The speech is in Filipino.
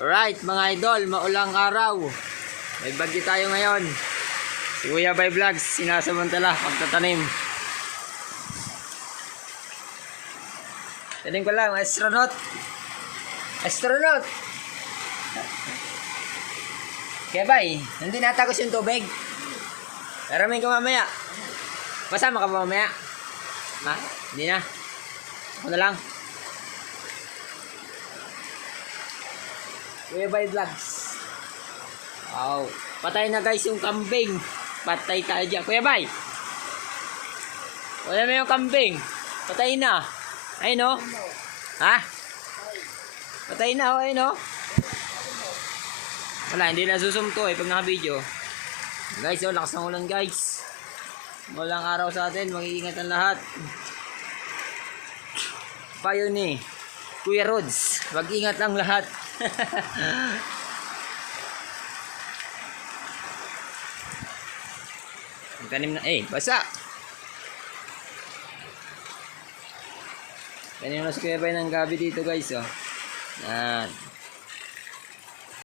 Alright mga idol, maulang araw. May bagyo tayo ngayon. Si Kuya Bay Vlogs, sinasamantala pagtatanim. Tanim ko lang, astronaut. Astronaut. Kaya Bay, hindi natagos yung tubig. Aramin ko mamaya. Masama ka ba mamaya? Ha? Hindi na. Ako na lang. Kuya Bay Vlogs. Wow. Patay na guys yung kambing. Patay tayo dyan. Kuya Bay. Wala mo yung kambing. Patay na. Ayun o. Ha? Patay na o. Ayun o. Wala, hindi na susumto eh pag naka-video. Guys, oh, lakas ng ulan guys. Walang araw sa atin. Mag-iingat ang lahat. Payo ni Kuya Rods. Mag-ingat ang lahat. Tanim na, basa. Tanim na si Kuya Bay ng gabi dito guys, oh. Yan.